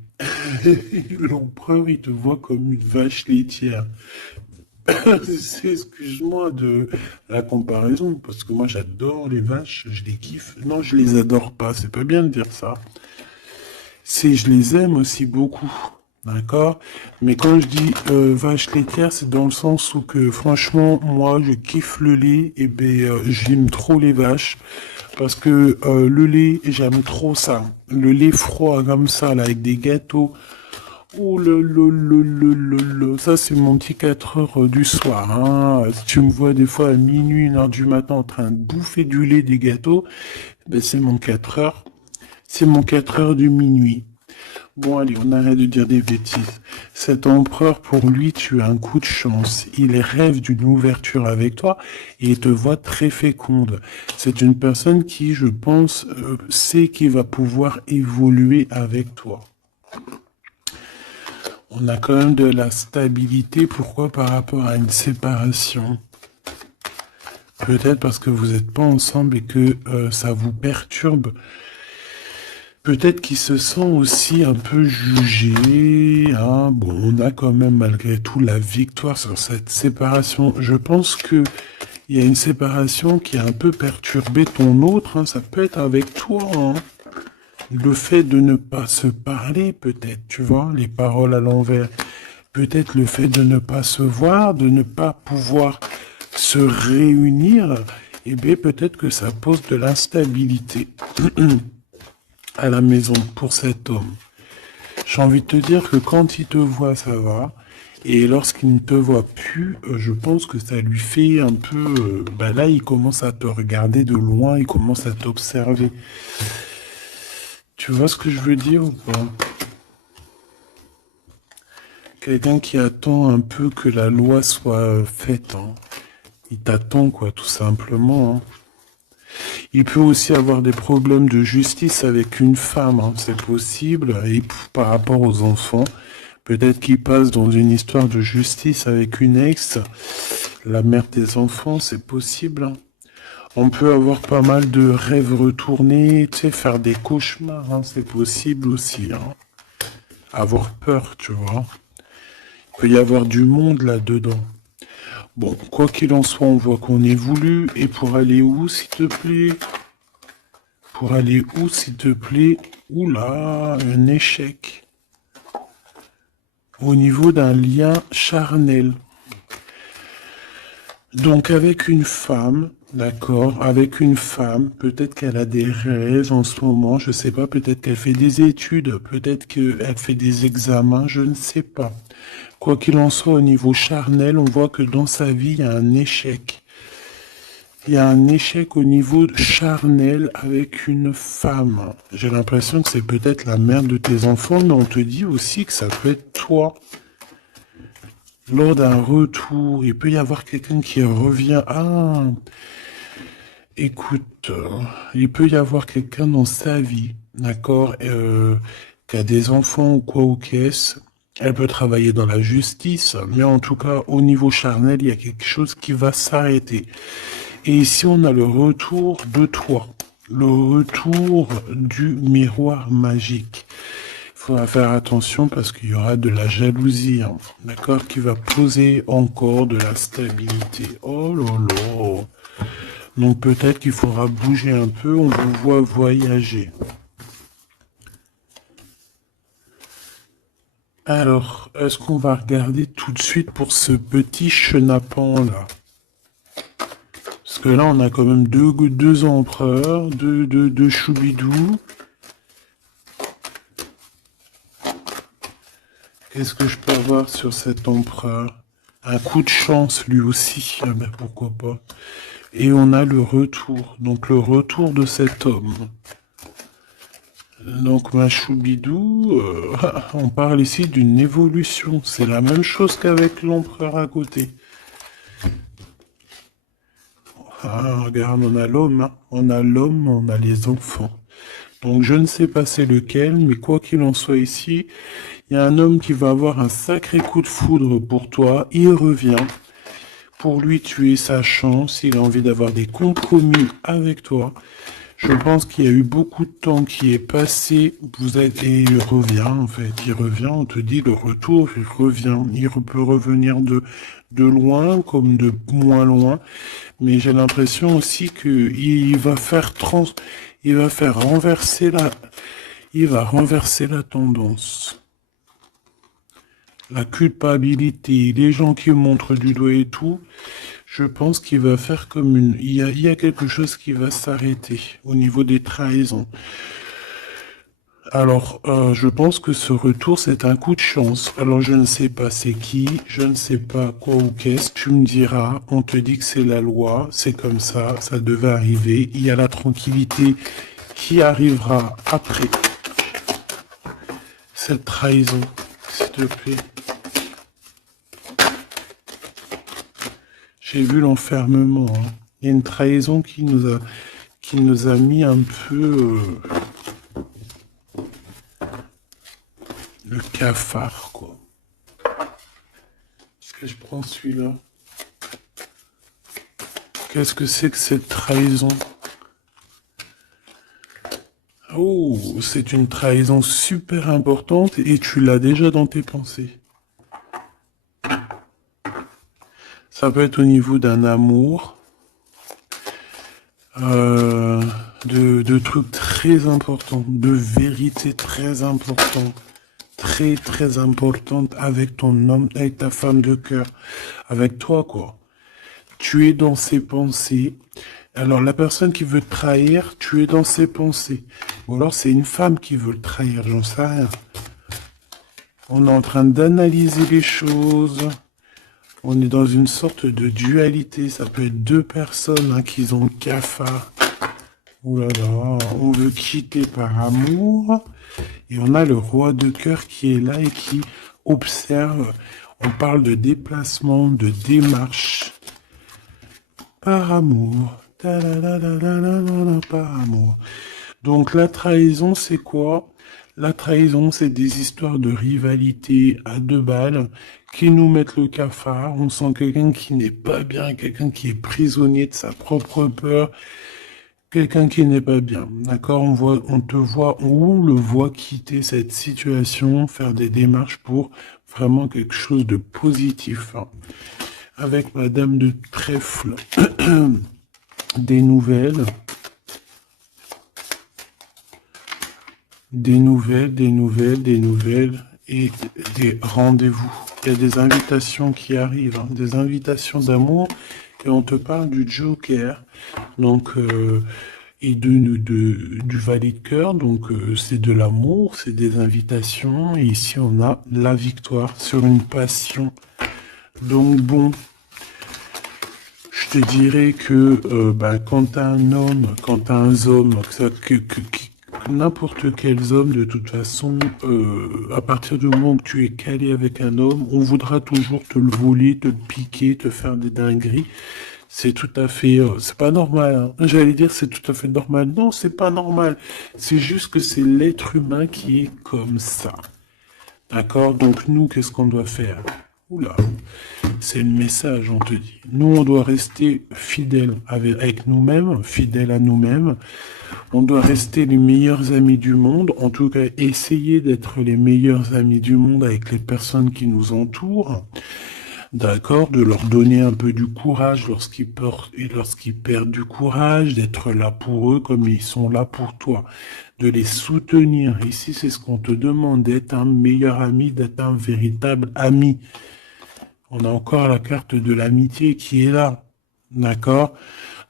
L'empereur, il te voit comme une vache laitière. Excuse-moi de la comparaison, parce que moi j'adore les vaches, je les kiffe. Non, je les adore pas, c'est pas bien de dire ça. C'est, je les aime aussi beaucoup, d'accord? Mais quand je dis vache laitière, c'est dans le sens où que franchement, moi je kiffe le lait, et ben j'aime trop les vaches. Parce que le lait, j'aime trop ça. Le lait froid comme ça, là, avec des gâteaux. Oh ça c'est mon petit 4 heures du soir. Hein. Si tu me vois des fois à minuit, 1 heure du matin en train de bouffer du lait, des gâteaux, ben c'est mon 4 heures. C'est mon 4 heures du minuit. Bon allez, on arrête de dire des bêtises. Cet empereur, pour lui, tu as un coup de chance. Il rêve d'une ouverture avec toi et il te voit très féconde. C'est une personne qui, je pense, sait qu'il va pouvoir évoluer avec toi. On a quand même de la stabilité. Pourquoi? Par rapport à une séparation. Peut-être parce que vous n'êtes pas ensemble et que ça vous perturbe. Peut-être qu'il se sent aussi un peu jugé. Hein. Bon, on a quand même malgré tout la victoire sur cette séparation. Je pense que il y a une séparation qui a un peu perturbé ton autre. Hein. Ça peut être avec toi. Hein. Le fait de ne pas se parler, peut-être, tu vois, les paroles à l'envers. Peut-être le fait de ne pas se voir, de ne pas pouvoir se réunir. Eh bien, peut-être que ça pose de l'instabilité à la maison pour cet homme. J'ai envie de te dire que quand il te voit, ça va. Et lorsqu'il ne te voit plus, je pense que ça lui fait un peu... là, il commence à te regarder de loin, il commence à t'observer. Tu vois ce que je veux dire ou pas? Quelqu'un qui attend un peu que la loi soit faite. Hein. Il t'attend, quoi, tout simplement. Hein. Il peut aussi avoir des problèmes de justice avec une femme, hein, c'est possible. Et par rapport aux enfants, peut-être qu'il passe dans une histoire de justice avec une ex, la mère des enfants, c'est possible. Hein. On peut avoir pas mal de rêves retournés, tu sais, faire des cauchemars, hein, c'est possible aussi. Hein. Avoir peur, tu vois. Il peut y avoir du monde là-dedans. Bon, quoi qu'il en soit, on voit qu'on évolue. Et pour aller où, s'il te plaît? Pour aller où, s'il te plaît? Oula, un échec. Au niveau d'un lien charnel. Donc avec une femme, d'accord, avec une femme, peut-être qu'elle a des rêves en ce moment, je sais pas, peut-être qu'elle fait des études, peut-être qu'elle fait des examens, je ne sais pas. Quoi qu'il en soit, au niveau charnel, on voit que dans sa vie, il y a un échec. Il y a un échec au niveau charnel avec une femme. J'ai l'impression que c'est peut-être la mère de tes enfants, mais on te dit aussi que ça peut être toi. Lors d'un retour, il peut y avoir quelqu'un qui revient. Ah, écoute, il peut y avoir quelqu'un dans sa vie, d'accord, qui a des enfants ou quoi ou qu'est-ce. Elle peut travailler dans la justice, mais en tout cas, au niveau charnel, il y a quelque chose qui va s'arrêter. Et ici, on a le retour de toi, le retour du miroir magique. Il faudra faire attention parce qu'il y aura de la jalousie, hein, d'accord, qui va poser encore de la stabilité. Oh là là. Donc peut-être qu'il faudra bouger un peu, on vous voit voyager. Alors, est-ce qu'on va regarder tout de suite pour ce petit chenapan là? Parce que là, on a quand même deux empereurs, deux choubidous. Qu'est-ce que je peux avoir sur cet empereur? Un coup de chance, lui aussi. Ah ben, pourquoi pas. Et on a le retour. Donc, le retour de cet homme. Donc, ma choubidou, on parle ici d'une évolution. C'est la même chose qu'avec l'empereur à côté. Ah, regarde, on a l'homme, hein. On a l'homme, on a les enfants. Donc, je ne sais pas c'est lequel, mais quoi qu'il en soit ici, il y a un homme qui va avoir un sacré coup de foudre pour toi. Il revient. Pour lui, tu es sa chance. Il a envie d'avoir des compromis avec toi. Je pense qu'il y a eu beaucoup de temps qui est passé, et il revient en fait, il revient, on te dit le retour, il revient, il peut revenir de loin comme de moins loin, mais j'ai l'impression aussi que il va faire renverser il va renverser la tendance. La culpabilité, les gens qui montrent du doigt et tout, je pense qu'il va faire comme il y a quelque chose qui va s'arrêter au niveau des trahisons. Alors, je pense que ce retour, c'est un coup de chance. Alors, je ne sais pas c'est qui, je ne sais pas quoi ou qu'est-ce, tu me diras, on te dit que c'est la loi, c'est comme ça devait arriver. Il y a la tranquillité qui arrivera après cette trahison, s'il te plaît. J'ai vu l'enfermement, hein. Il y a une trahison qui nous a mis un peu le cafard, quoi. Est-ce que je prends celui-là? Qu'est-ce que c'est que cette trahison? Oh, c'est une trahison super importante et tu l'as déjà dans tes pensées. Ça peut être au niveau d'un amour, euh, de trucs très importants, de vérités très importantes, très importantes avec ton homme, avec ta femme de cœur, avec toi, quoi. Tu es dans ses pensées. Alors, la personne qui veut te trahir, tu es dans ses pensées. Ou alors, c'est une femme qui veut le trahir, j'en sais rien. On est en train d'analyser les choses. On est dans une sorte de dualité. Ça peut être deux personnes hein, qui ont le cafard. Ouh là là, on veut quitter par amour. Et on a le roi de cœur qui est là et qui observe. On parle de déplacement, de démarche. Par amour. Par amour. Donc la trahison, c'est quoi? La trahison, c'est des histoires de rivalité à deux balles qui nous mettent le cafard. On sent quelqu'un qui n'est pas bien, quelqu'un qui est prisonnier de sa propre peur, quelqu'un qui n'est pas bien. D'accord? On te voit, on le voit quitter cette situation, faire des démarches pour vraiment quelque chose de positif. Hein. Avec Madame de Trèfle, des nouvelles. Des nouvelles et des rendez-vous. Il y a des invitations qui arrivent, hein, des invitations d'amour et on te parle du Joker, donc et du valet de cœur, donc c'est de l'amour, c'est des invitations et ici on a la victoire sur une passion. Donc bon, je te dirais que quand t'as un homme, quand t'as un homme, n'importe quel homme, de toute façon, à partir du moment où tu es calé avec un homme, on voudra toujours te le voler, te le piquer, te faire des dingueries. C'est tout à fait, c'est pas normal. Hein. J'allais dire c'est tout à fait normal. Non, c'est pas normal. C'est juste que c'est l'être humain qui est comme ça. D'accord? Donc nous, qu'est-ce qu'on doit faire? Oula, c'est le message, on te dit. Nous, on doit rester fidèles avec nous-mêmes, fidèles à nous-mêmes. On doit rester les meilleurs amis du monde, en tout cas essayer d'être les meilleurs amis du monde avec les personnes qui nous entourent. D'accord, de leur donner un peu du courage lorsqu'ils perdent du courage, d'être là pour eux comme ils sont là pour toi, de les soutenir. Ici, c'est ce qu'on te demande, d'être un meilleur ami, d'être un véritable ami. On a encore la carte de l'amitié qui est là. D'accord?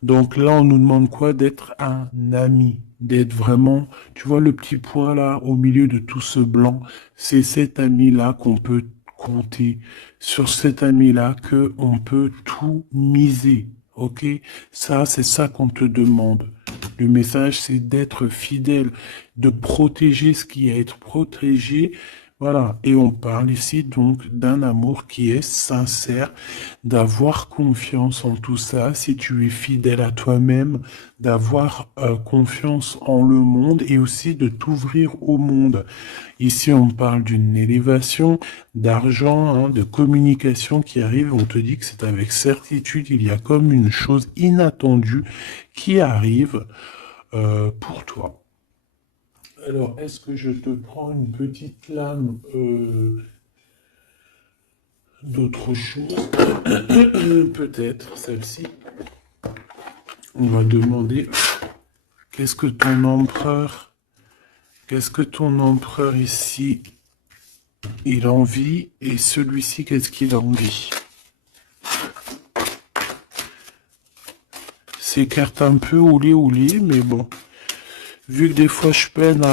Donc là, on nous demande quoi? D'être un ami. D'être vraiment, tu vois le petit point là, au milieu de tout ce blanc, c'est cet ami-là qu'on peut compter. Sur cet ami-là que on peut tout miser. Ok? Ça, c'est ça qu'on te demande. Le message, c'est d'être fidèle, de protéger ce qui est à être protégé. Voilà. Et on parle ici donc d'un amour qui est sincère, d'avoir confiance en tout ça, si tu es fidèle à toi-même, d'avoir confiance en le monde et aussi de t'ouvrir au monde. Ici, on parle d'une élévation, d'argent, hein, de communication qui arrive. On te dit que c'est avec certitude, il y a comme une chose inattendue qui arrive pour toi. Alors, est-ce que je te prends une petite lame d'autre chose? Peut-être celle-ci. On va demander qu'est-ce que ton empereur ici, il envie, et celui-ci, qu'est-ce qu'il envie? Ces cartes un peu oulé, mais bon. Vu que des fois je peine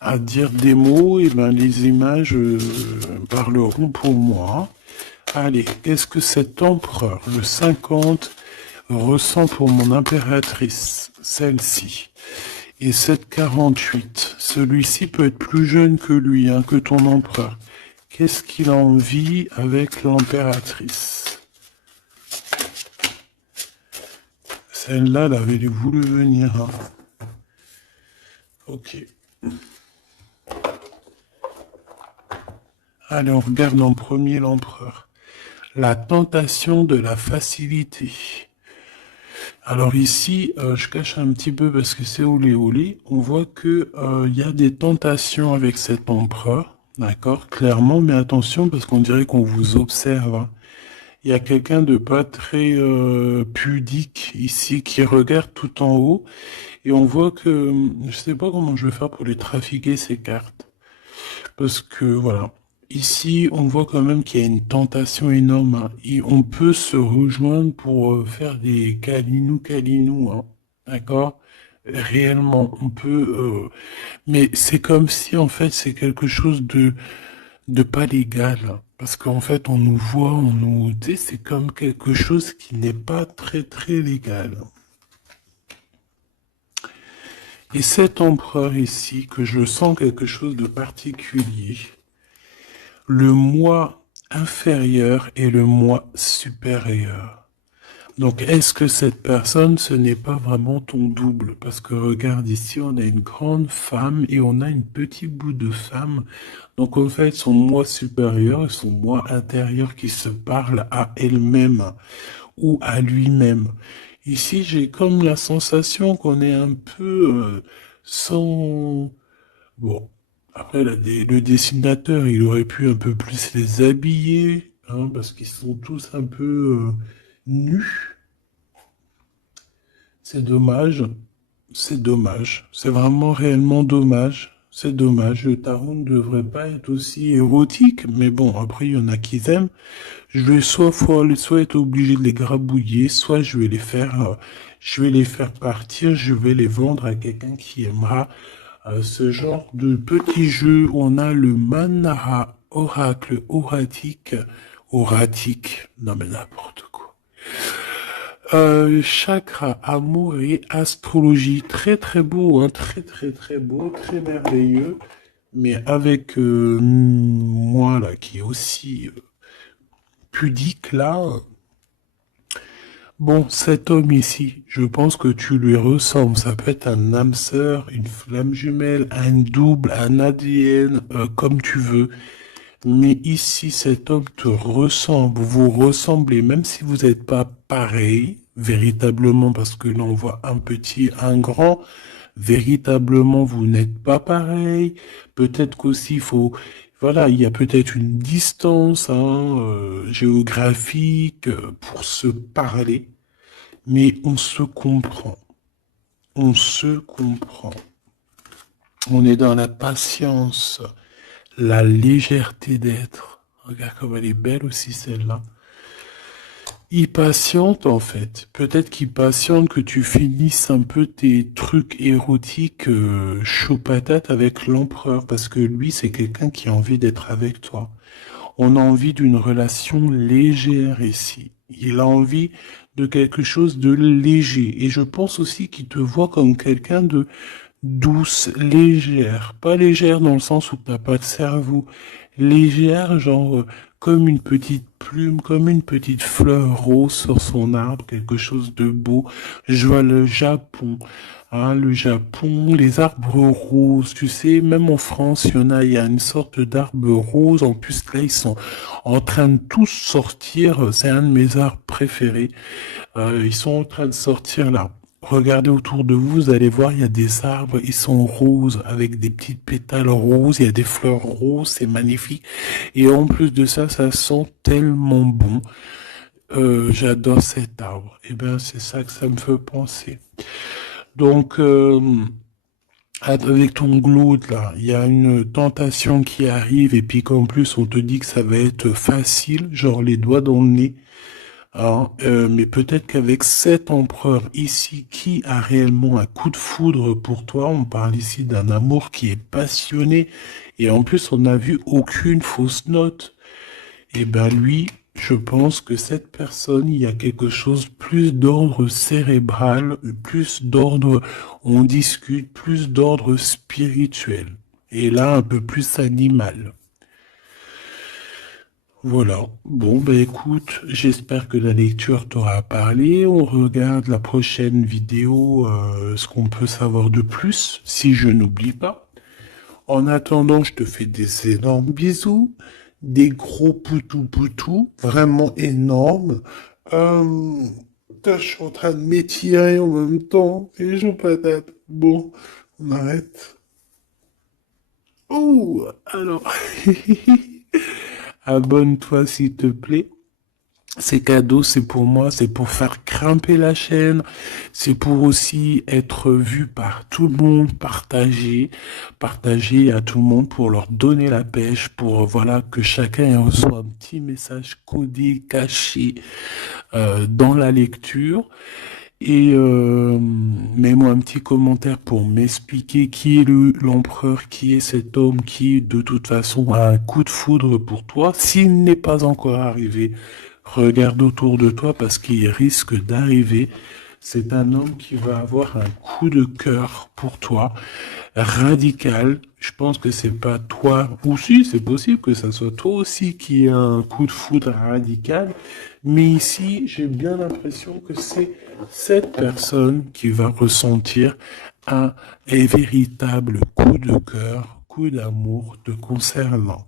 à dire des mots, et ben les images parleront pour moi. Allez, qu'est-ce que cet empereur, le 50, ressent pour mon impératrice, celle-ci? Et cette 48, celui-ci peut être plus jeune que lui, hein, que ton empereur. Qu'est-ce qu'il a envie avec l'impératrice? Celle-là, elle avait voulu venir. Hein. Ok. Allez, on regarde en premier l'empereur. La tentation de la facilité. Alors ici, je cache un petit peu parce que c'est olé. On voit que y a des tentations avec cet empereur, d'accord, clairement, mais attention parce qu'on dirait qu'on vous observe. Hein. Il y a quelqu'un de pas très pudique ici qui regarde tout en haut et on voit que je sais pas comment je vais faire pour les trafiquer ces cartes parce que voilà. Ici, on voit quand même qu'il y a une tentation énorme. Hein. Et on peut se rejoindre pour faire des câlinous, hein. D'accord? Réellement, on peut... Mais c'est comme si, en fait, c'est quelque chose de pas légal. Hein. Parce qu'en fait, on nous voit, on nous... Tu sais, c'est comme quelque chose qui n'est pas très, très légal. Et cet empereur ici, que je sens quelque chose de particulier... Le moi inférieur et le moi supérieur. Donc, est-ce que cette personne, ce n'est pas vraiment ton double? Parce que regarde ici, on a une grande femme et on a un petit bout de femme. Donc, en fait, son moi supérieur et son moi intérieur qui se parlent à elle-même ou à lui-même. Ici, j'ai comme la sensation qu'on est un peu sans... Bon, après, le dessinateur, il aurait pu un peu plus les habiller, hein, parce qu'ils sont tous un peu nus. C'est dommage. C'est dommage. C'est vraiment réellement dommage. C'est dommage. Le tarot ne devrait pas être aussi érotique, mais bon, après, il y en a qui aiment. Je vais soit être obligé de les grabouiller, soit je vais les faire partir, je vais les vendre à quelqu'un qui aimera ce genre de petit jeu. On a le Manara Oracle Oratique, non mais n'importe quoi. Chakra, amour et astrologie, très très beau, hein, très très très beau, très merveilleux, mais avec moi là qui est aussi pudique là. Bon, cet homme ici, je pense que tu lui ressembles. Ça peut être un âme sœur, une flamme jumelle, un double, un ADN, comme tu veux. Mais ici, cet homme te ressemble. Vous ressemblez, même si vous n'êtes pas pareil, véritablement, parce que là, on voit un petit, un grand. Véritablement, vous n'êtes pas pareil. Peut-être qu'aussi, il faut... Voilà, il y a peut-être une distance hein, géographique pour se parler, mais on se comprend. On se comprend. On est dans la patience, la légèreté d'être. Regarde comme elle est belle aussi celle-là. Il patiente en fait. Peut-être qu'il patiente que tu finisses un peu tes trucs érotiques chaud patate avec l'empereur parce que lui c'est quelqu'un qui a envie d'être avec toi. On a envie d'une relation légère ici. Il a envie de quelque chose de léger. Et je pense aussi qu'il te voit comme quelqu'un de douce, légère. Pas légère dans le sens où t'as pas de cerveau. Légère, genre comme une petite plume, comme une petite fleur rose sur son arbre, quelque chose de beau. Je vois le Japon. Hein, le Japon, les arbres roses, tu sais, même en France, il y a une sorte d'arbre rose. En plus, là, ils sont en train de tous sortir. C'est un de mes arbres préférés. Ils sont en train de sortir là. Regardez autour de vous, vous allez voir, il y a des arbres, ils sont roses, avec des petites pétales roses, il y a des fleurs roses, c'est magnifique. Et en plus de ça, ça sent tellement bon. J'adore cet arbre. Et ben, c'est ça que ça me fait penser. Donc, avec ton glaude là, il y a une tentation qui arrive et puis qu'en plus on te dit que ça va être facile, genre les doigts dans le nez. Hein, mais peut-être qu'avec cet empereur ici qui a réellement un coup de foudre pour toi, on parle ici d'un amour qui est passionné et en plus on n'a vu aucune fausse note. Et ben lui, je pense que cette personne, il y a quelque chose plus d'ordre cérébral, plus d'ordre, on discute, plus d'ordre spirituel. Et là, un peu plus animal. Voilà. Bon, ben écoute, j'espère que la lecture t'aura parlé. On regarde la prochaine vidéo, ce qu'on peut savoir de plus, si je n'oublie pas. En attendant, je te fais des énormes bisous, des gros poutous, vraiment énormes. Euh, je suis en train de m'étirer en même temps, et je patate. Bon, on arrête. Oh, alors, abonne-toi s'il te plaît. Ces cadeaux, c'est pour moi, c'est pour faire grimper la chaîne, c'est pour aussi être vu par tout le monde, partager à tout le monde pour leur donner la pêche, pour voilà que chacun reçoit un petit message codé, caché dans la lecture. Et mets-moi un petit commentaire pour m'expliquer qui est l'empereur, qui est cet homme qui, de toute façon, a un coup de foudre pour toi. S'il n'est pas encore arrivé, regarde autour de toi parce qu'il risque d'arriver. C'est un homme qui va avoir un coup de cœur pour toi, radical. Je pense que c'est pas toi, ou si, c'est possible que ça soit toi aussi qui ait un coup de foudre radical. Mais ici, j'ai bien l'impression que c'est cette personne qui va ressentir un véritable coup de cœur, coup d'amour te concernant.